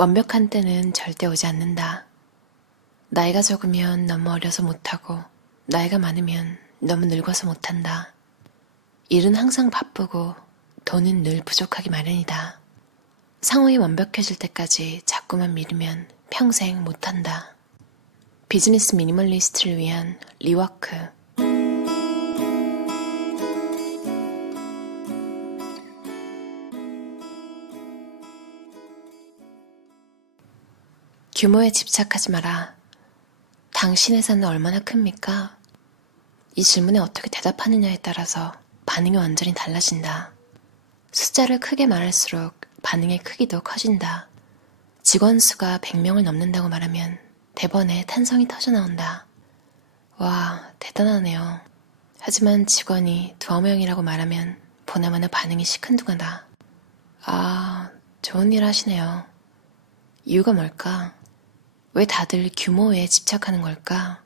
완벽한 때는 절대 오지 않는다. 나이가 적으면 너무 어려서 못하고, 나이가 많으면 너무 늙어서 못한다. 일은 항상 바쁘고, 돈은 늘 부족하기 마련이다. 상황이 완벽해질 때까지 자꾸만 미루면 평생 못한다. 비즈니스 미니멀리스트를 위한 리워크. 규모에 집착하지 마라. 당신 회사는 얼마나 큽니까? 이 질문에 어떻게 대답하느냐에 따라서 반응이 완전히 달라진다. 숫자를 크게 말할수록 반응의 크기도 커진다. 직원 수가 100명을 넘는다고 말하면 대번에 탄성이 터져나온다. 와, 대단하네요. 하지만 직원이 2명이라고 말하면 보나마나 반응이 시큰둥하다. 아, 좋은 일 하시네요. 이유가 뭘까? 왜 다들 규모에 집착하는 걸까?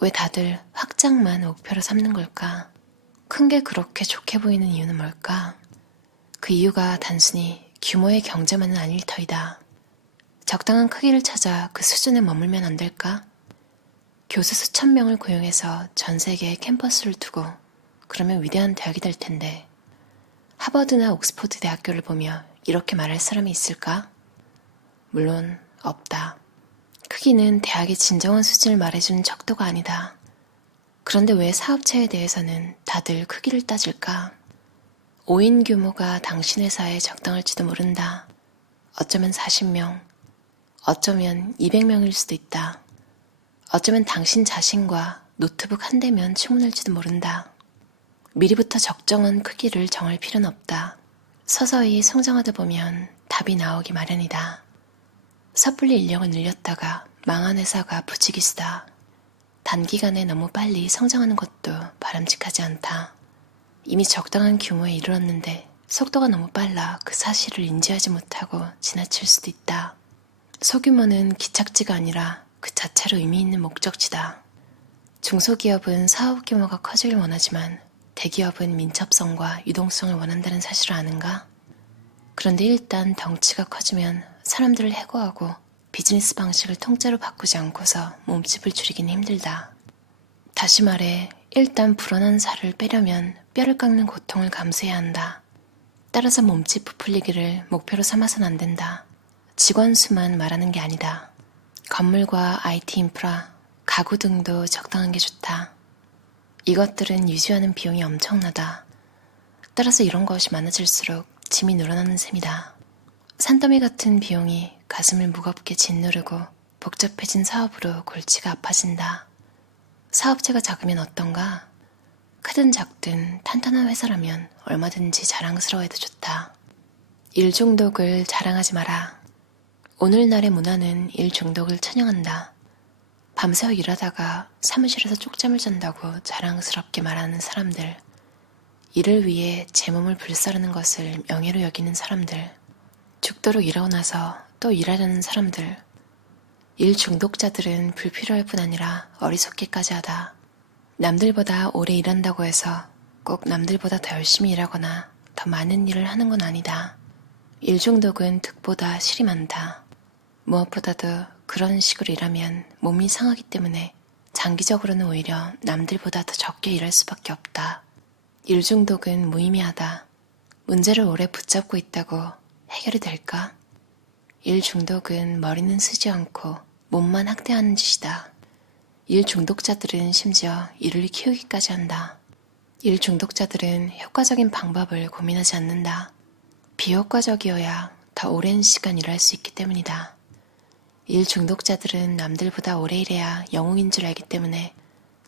왜 다들 확장만 목표로 삼는 걸까? 큰 게 그렇게 좋게 보이는 이유는 뭘까? 그 이유가 단순히 규모의 경제만은 아닐 터이다. 적당한 크기를 찾아 그 수준에 머물면 안 될까? 교수 수천 명을 고용해서 전 세계에 캠퍼스를 두고 그러면 위대한 대학이 될 텐데 하버드나 옥스퍼드 대학교를 보며 이렇게 말할 사람이 있을까? 물론 없다. 크기는 대학의 진정한 수준을 말해주는 척도가 아니다. 그런데 왜 사업체에 대해서는 다들 크기를 따질까? 5인 규모가 당신 회사에 적당할지도 모른다. 어쩌면 40명, 어쩌면 200명일 수도 있다. 어쩌면 당신 자신과 노트북 한 대면 충분할지도 모른다. 미리부터 적정한 크기를 정할 필요는 없다. 서서히 성장하다 보면 답이 나오기 마련이다. 섣불리 인력을 늘렸다가 망한 회사가 부지기수다. 단기간에 너무 빨리 성장하는 것도 바람직하지 않다. 이미 적당한 규모에 이르렀는데 속도가 너무 빨라 그 사실을 인지하지 못하고 지나칠 수도 있다. 소규모는 기착지가 아니라 그 자체로 의미 있는 목적지다. 중소기업은 사업 규모가 커지길 원하지만 대기업은 민첩성과 유동성을 원한다는 사실을 아는가? 그런데 일단 덩치가 커지면 사람들을 해고하고 비즈니스 방식을 통째로 바꾸지 않고서 몸집을 줄이기는 힘들다. 다시 말해 일단 불어난 살을 빼려면 뼈를 깎는 고통을 감수해야 한다. 따라서 몸집 부풀리기를 목표로 삼아서는 안 된다. 직원 수만 말하는 게 아니다. 건물과 IT 인프라, 가구 등도 적당한 게 좋다. 이것들은 유지하는 비용이 엄청나다. 따라서 이런 것이 많아질수록 짐이 늘어나는 셈이다. 산더미 같은 비용이 가슴을 무겁게 짓누르고 복잡해진 사업으로 골치가 아파진다. 사업체가 작으면 어떤가? 크든 작든 탄탄한 회사라면 얼마든지 자랑스러워해도 좋다. 일 중독을 자랑하지 마라. 오늘날의 문화는 일 중독을 찬양한다. 밤새워 일하다가 사무실에서 쪽잠을 잔다고 자랑스럽게 말하는 사람들. 일을 위해 제 몸을 불사르는 것을 명예로 여기는 사람들. 죽도록 일하고 나서 또 일하려는 사람들. 일 중독자들은 불필요할 뿐 아니라 어리석기까지 하다. 남들보다 오래 일한다고 해서 꼭 남들보다 더 열심히 일하거나 더 많은 일을 하는 건 아니다. 일 중독은 득보다 실이 많다. 무엇보다도 그런 식으로 일하면 몸이 상하기 때문에 장기적으로는 오히려 남들보다 더 적게 일할 수밖에 없다. 일 중독은 무의미하다. 문제를 오래 붙잡고 있다고 해결이 될까? 일 중독은 머리는 쓰지 않고 몸만 학대하는 짓이다. 일 중독자들은 심지어 일을 키우기까지 한다. 일 중독자들은 효과적인 방법을 고민하지 않는다. 비효과적이어야 더 오랜 시간 일할 수 있기 때문이다. 일 중독자들은 남들보다 오래 일해야 영웅인 줄 알기 때문에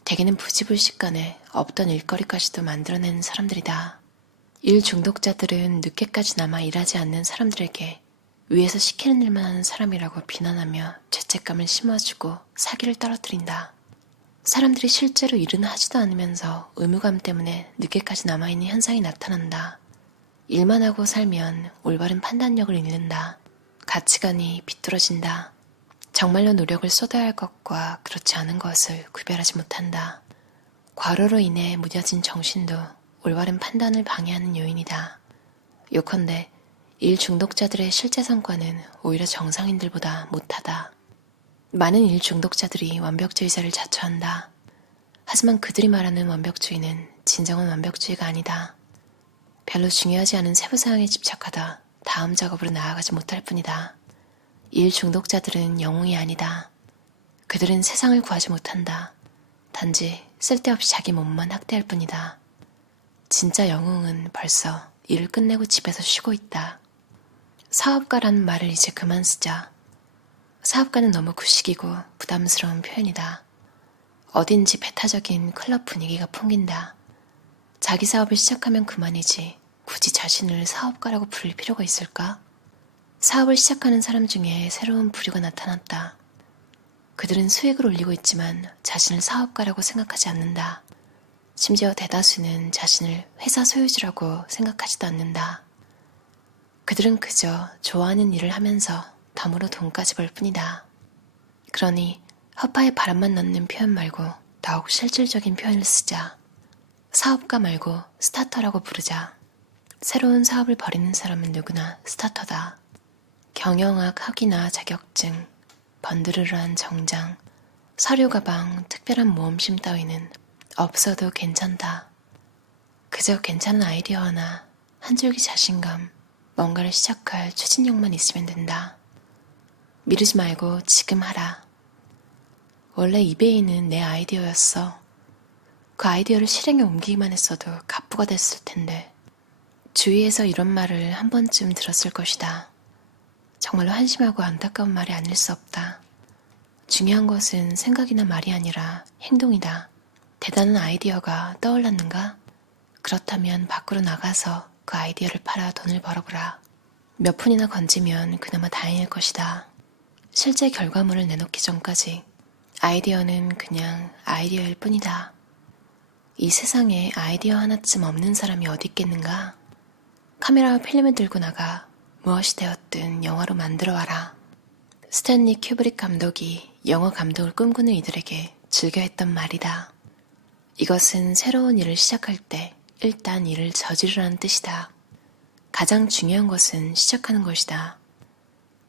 대개는 부지불식간에 없던 일거리까지도 만들어내는 사람들이다. 일 중독자들은 늦게까지 남아 일하지 않는 사람들에게 위에서 시키는 일만 하는 사람이라고 비난하며 죄책감을 심어주고 사기를 떨어뜨린다. 사람들이 실제로 일은 하지도 않으면서 의무감 때문에 늦게까지 남아있는 현상이 나타난다. 일만 하고 살면 올바른 판단력을 잃는다. 가치관이 비뚤어진다. 정말로 노력을 쏟아야 할 것과 그렇지 않은 것을 구별하지 못한다. 과로로 인해 무뎌진 정신도 올바른 판단을 방해하는 요인이다. 요컨대 일 중독자들의 실제 성과는 오히려 정상인들보다 못하다. 많은 일 중독자들이 완벽주의자를 자처한다. 하지만 그들이 말하는 완벽주의는 진정한 완벽주의가 아니다. 별로 중요하지 않은 세부사항에 집착하다 다음 작업으로 나아가지 못할 뿐이다. 일 중독자들은 영웅이 아니다. 그들은 세상을 구하지 못한다. 단지 쓸데없이 자기 몸만 학대할 뿐이다. 진짜 영웅은 벌써 일을 끝내고 집에서 쉬고 있다. 사업가라는 말을 이제 그만 쓰자. 사업가는 너무 구식이고 부담스러운 표현이다. 어딘지 배타적인 클럽 분위기가 풍긴다. 자기 사업을 시작하면 그만이지 굳이 자신을 사업가라고 부를 필요가 있을까? 사업을 시작하는 사람 중에 새로운 부류가 나타났다. 그들은 수익을 올리고 있지만 자신을 사업가라고 생각하지 않는다. 심지어 대다수는 자신을 회사 소유주라고 생각하지도 않는다. 그들은 그저 좋아하는 일을 하면서 덤으로 돈까지 벌 뿐이다. 그러니 허파에 바람만 넣는 표현 말고 더욱 실질적인 표현을 쓰자. 사업가 말고 스타터라고 부르자. 새로운 사업을 벌이는 사람은 누구나 스타터다. 경영학 학위나 자격증, 번드르르한 정장, 서류 가방, 특별한 모험심 따위는 없어도 괜찮다. 그저 괜찮은 아이디어 하나, 한 줄기 자신감, 뭔가를 시작할 추진력만 있으면 된다. 미루지 말고 지금 하라. 원래 이베이는 내 아이디어였어. 그 아이디어를 실행에 옮기기만 했어도 갑부가 됐을 텐데. 주위에서 이런 말을 한 번쯤 들었을 것이다. 정말로 한심하고 안타까운 말이 아닐 수 없다. 중요한 것은 생각이나 말이 아니라 행동이다. 대단한 아이디어가 떠올랐는가? 그렇다면 밖으로 나가서 그 아이디어를 팔아 돈을 벌어보라. 몇 푼이나 건지면 그나마 다행일 것이다. 실제 결과물을 내놓기 전까지 아이디어는 그냥 아이디어일 뿐이다. 이 세상에 아이디어 하나쯤 없는 사람이 어디 있겠는가? 카메라와 필름을 들고 나가 무엇이 되었든 영화로 만들어 와라. 스탠리 큐브릭 감독이 영화 감독을 꿈꾸는 이들에게 즐겨 했던 말이다. 이것은 새로운 일을 시작할 때 일단 일을 저지르라는 뜻이다. 가장 중요한 것은 시작하는 것이다.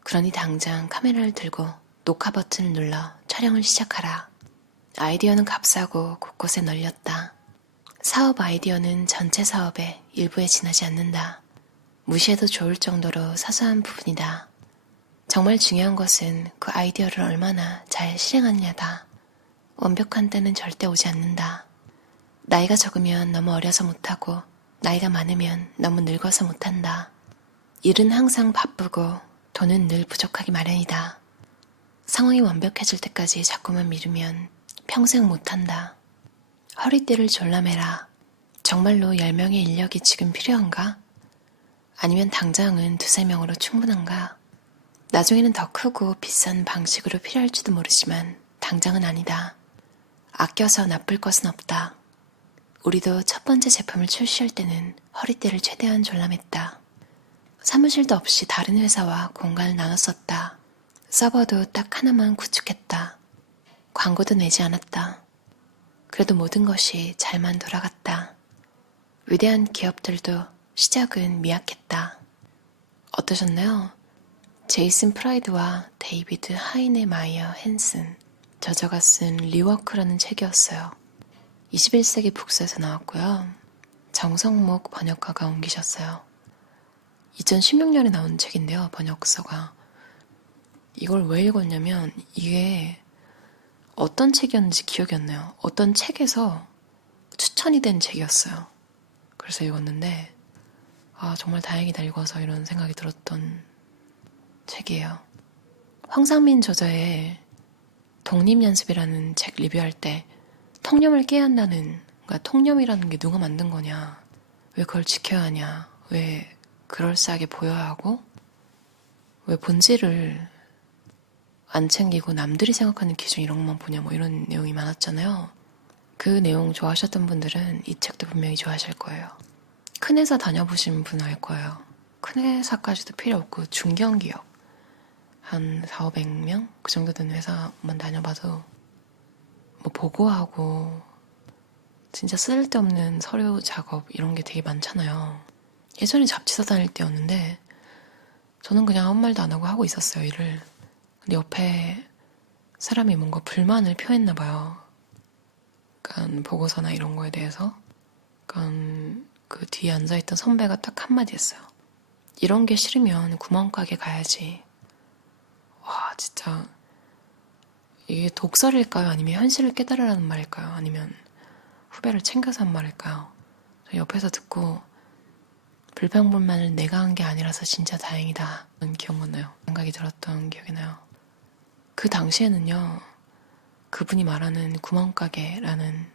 그러니 당장 카메라를 들고 녹화 버튼을 눌러 촬영을 시작하라. 아이디어는 값싸고 곳곳에 널렸다. 사업 아이디어는 전체 사업의 일부에 지나지 않는다. 무시해도 좋을 정도로 사소한 부분이다. 정말 중요한 것은 그 아이디어를 얼마나 잘 실행하느냐다. 완벽한 때는 절대 오지 않는다. 나이가 적으면 너무 어려서 못하고 나이가 많으면 너무 늙어서 못한다. 일은 항상 바쁘고 돈은 늘 부족하기 마련이다. 상황이 완벽해질 때까지 자꾸만 미루면 평생 못한다. 허리띠를 졸라매라. 정말로 10명의 인력이 지금 필요한가? 아니면 당장은 2~3명으로 충분한가? 나중에는 더 크고 비싼 방식으로 필요할지도 모르지만 당장은 아니다. 아껴서 나쁠 것은 없다. 우리도 첫 번째 제품을 출시할 때는 허리띠를 최대한 졸라맸다. 사무실도 없이 다른 회사와 공간을 나눴었다. 서버도 딱 하나만 구축했다. 광고도 내지 않았다. 그래도 모든 것이 잘만 돌아갔다. 위대한 기업들도 시작은 미약했다. 어떠셨나요? 제이슨 프라이드와 데이비드 하이네마이어 헨슨, 저자가 쓴 리워크라는 책이었어요. 21세기 북스에서 나왔고요. 정성목 번역가가 옮기셨어요. 2016년에 나온 책인데요, 번역서가. 이걸 왜 읽었냐면 이게 어떤 책이었는지 기억이 안 나요. 어떤 책에서 추천이 된 책이었어요. 그래서 읽었는데 정말 다행이다 읽어서 이런 생각이 들었던 책이에요. 황상민 저자의 독립연습이라는 책 리뷰할 때 통념을 깨야 한다는, 그러니까 통념이라는 게 누가 만든 거냐, 왜 그걸 지켜야 하냐, 왜 그럴싸하게 보여야 하고, 왜 본질을 안 챙기고 남들이 생각하는 기준 이런 것만 보냐, 뭐 이런 내용이 많았잖아요. 그 내용 좋아하셨던 분들은 이 책도 분명히 좋아하실 거예요. 큰 회사 다녀보신 분 알 거예요. 큰 회사까지도 필요 없고 중견기업 한 400~500명? 그 정도 되는 회사만 다녀봐도 뭐 보고하고 진짜 쓸데없는 서류 작업 이런 게 되게 많잖아요. 예전에 잡지사 다닐 때였는데 저는 그냥 아무 말도 안 하고 하고 있었어요, 일을. 근데 옆에 사람이 뭔가 불만을 표했나 봐요. 약간 보고서나 이런 거에 대해서. 약간 그 뒤에 앉아있던 선배가 딱 한마디 했어요. 이런 게 싫으면 구멍가게 가야지. 와, 진짜 이게 독설일까요? 아니면 현실을 깨달으라는 말일까요? 아니면 후배를 챙겨서 한 말일까요? 저 옆에서 듣고 불평불만을 내가 한 게 아니라서 진짜 다행이다. 그런 기억만 나요. 생각이 들었던 기억이 나요. 그 당시에는요, 그분이 말하는 구멍가게라는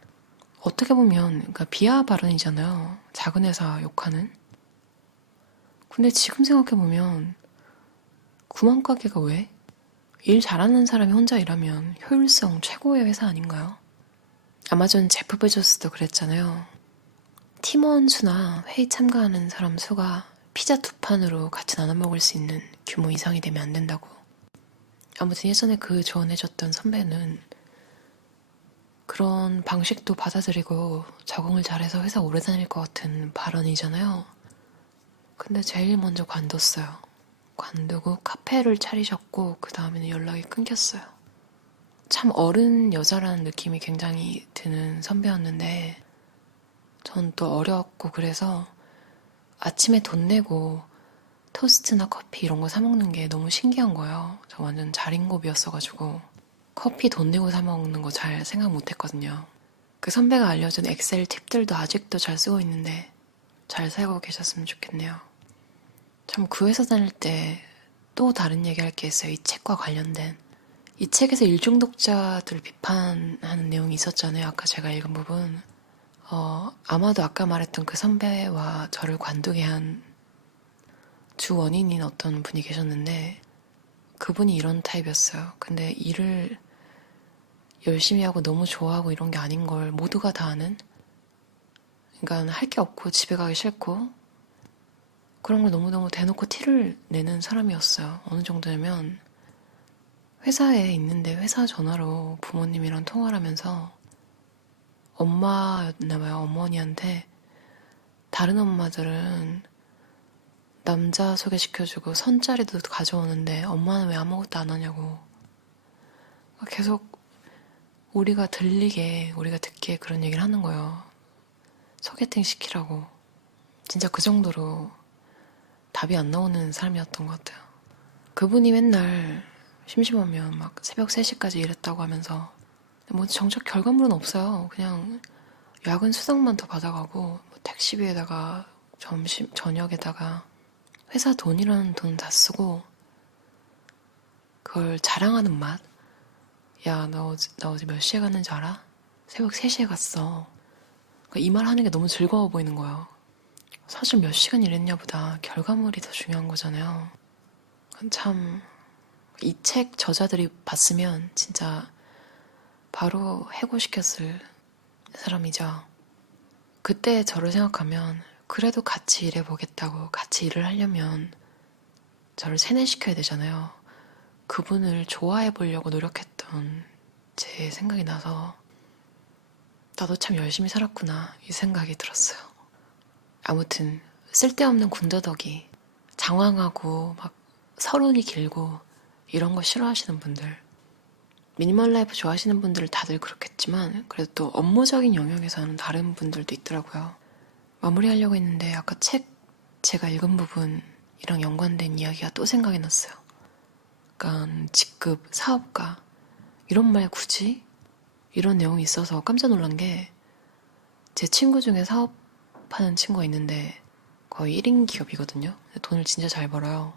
어떻게 보면 그러니까 비하 발언이잖아요. 작은 회사 욕하는. 근데 지금 생각해보면 구멍가게가 왜? 일 잘하는 사람이 혼자 일하면 효율성 최고의 회사 아닌가요? 아마존 제프 베조스도 그랬잖아요. 팀원 수나 회의 참가하는 사람 수가 피자 2판으로 같이 나눠 먹을 수 있는 규모 이상이 되면 안 된다고. 아무튼 예전에 그 조언해줬던 선배는 그런 방식도 받아들이고 적응을 잘해서 회사 오래 다닐 것 같은 발언이잖아요. 근데 제일 먼저 관뒀어요. 관두고 카페를 차리셨고 그 다음에는 연락이 끊겼어요. 참 어른 여자라는 느낌이 굉장히 드는 선배였는데 전 또 어렸고 그래서 아침에 돈 내고 토스트나 커피 이런 거 사 먹는 게 너무 신기한 거예요. 저 완전 자린고비였어가지고 커피 돈 내고 사 먹는 거 잘 생각 못 했거든요. 그 선배가 알려준 엑셀 팁들도 아직도 잘 쓰고 있는데 잘 살고 계셨으면 좋겠네요. 참 그 회사 다닐 때 또 다른 얘기할 게 있어요. 이 책과 관련된. 이 책에서 일중독자들 비판하는 내용이 있었잖아요. 아까 제가 읽은 부분. 아마도 아까 말했던 그 선배와 저를 관두게 한 주 원인인 어떤 분이 계셨는데 그분이 이런 타입이었어요. 근데 일을 열심히 하고 너무 좋아하고 이런 게 아닌 걸 모두가 다 아는? 그러니까 할 게 없고 집에 가기 싫고 그런 걸 너무너무 대놓고 티를 내는 사람이었어요. 어느 정도냐면 회사에 있는데 회사 전화로 부모님이랑 통화를 하면서 엄마였나봐요. 어머니한테 다른 엄마들은 남자 소개시켜주고 선자리도 가져오는데 엄마는 왜 아무것도 안 하냐고 계속 우리가 들리게 우리가 듣게 그런 얘기를 하는 거예요. 소개팅 시키라고. 진짜 그 정도로 답이 안 나오는 사람이었던 것 같아요. 그분이 맨날 심심하면 막 새벽 3시까지 일했다고 하면서 뭐 정작 결과물은 없어요. 그냥 야근 수당만 더 받아가고 뭐 택시비에다가 점심 저녁에다가 회사 돈이라는 돈 다 쓰고 그걸 자랑하는 맛. 야, 나 어제 몇 시에 갔는지 알아? 새벽 3시에 갔어. 그러니까 이 말 하는 게 너무 즐거워 보이는 거예요. 사실 몇 시간 일했냐보다 결과물이 더 중요한 거잖아요. 참, 이 책 저자들이 봤으면 진짜 바로 해고시켰을 사람이죠. 그때 저를 생각하면 그래도 같이 일해보겠다고 같이 일을 하려면 저를 세뇌시켜야 되잖아요. 그분을 좋아해보려고 노력했던 제 생각이 나서 나도 참 열심히 살았구나 이 생각이 들었어요. 아무튼 쓸데없는 군더더기 장황하고 막 서론이 길고 이런 거 싫어하시는 분들 미니멀 라이프 좋아하시는 분들은 다들 그렇겠지만 그래도 또 업무적인 영역에서는 다른 분들도 있더라고요. 마무리하려고 했는데 아까 책 제가 읽은 부분이랑 연관된 이야기가 또 생각이 났어요. 약간 직급, 사업가 이런 말 굳이? 이런 내용이 있어서 깜짝 놀란 게 제 친구 중에 사업하는 친구가 있는데 거의 1인 기업이거든요. 돈을 진짜 잘 벌어요.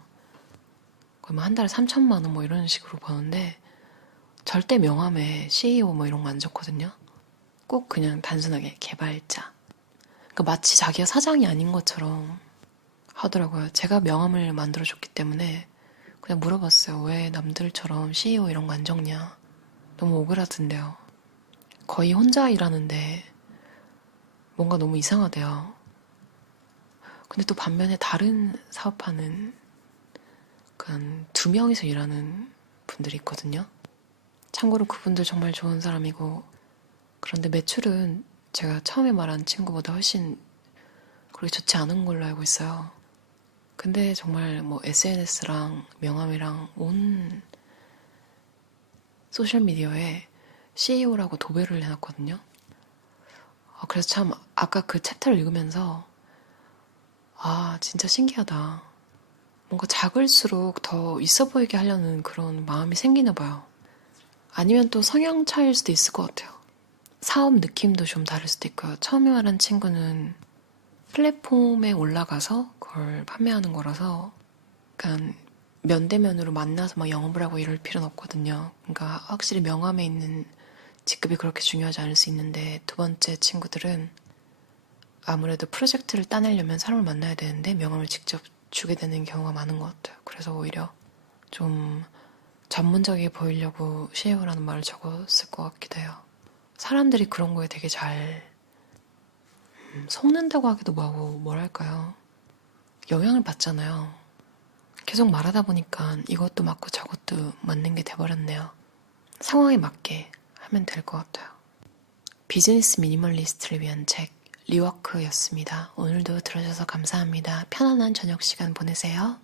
거의 뭐 한 달에 3천만 원 뭐 이런 식으로 버는데 절대 명함에 CEO 뭐 이런 거 안 적거든요. 꼭 그냥 단순하게 개발자. 그러니까 마치 자기가 사장이 아닌 것처럼 하더라고요. 제가 명함을 만들어줬기 때문에 그냥 물어봤어요. 왜 남들처럼 CEO 이런 거 안 적냐. 너무 오그라든데요. 거의 혼자 일하는데 뭔가 너무 이상하대요. 근데 또 반면에 다른 사업하는 그한 2명이서 일하는 분들이 있거든요. 참고로 그분들 정말 좋은 사람이고 그런데 매출은 제가 처음에 말한 친구보다 훨씬 그렇게 좋지 않은 걸로 알고 있어요. 근데 정말 뭐 SNS랑 명함이랑 온 소셜미디어에 CEO라고 도배를 해놨거든요. 그래서 참 아까 그 챕터를 읽으면서 진짜 신기하다. 뭔가 작을수록 더 있어 보이게 하려는 그런 마음이 생기나 봐요. 아니면 또 성향 차이일 수도 있을 것 같아요. 사업 느낌도 좀 다를 수도 있고요. 처음에 말한 친구는 플랫폼에 올라가서 그걸 판매하는 거라서 그러니까 면대면으로 만나서 막 영업을 하고 이럴 필요는 없거든요. 그러니까 확실히 명함에 있는 직급이 그렇게 중요하지 않을 수 있는데 두 번째 친구들은 아무래도 프로젝트를 따내려면 사람을 만나야 되는데 명함을 직접 주게 되는 경우가 많은 것 같아요. 그래서 오히려 좀 전문적이게 보이려고 CEO라는 말을 적었을 것 같기도 해요. 사람들이 그런 거에 되게 잘 속는다고 하기도 뭐하고 뭐랄까요. 영향을 받잖아요. 계속 말하다 보니까 이것도 맞고 저것도 맞는 게 돼버렸네요. 상황에 맞게 하면 될 것 같아요. 비즈니스 미니멀리스트를 위한 책 리워크였습니다. 오늘도 들어주셔서 감사합니다. 편안한 저녁 시간 보내세요.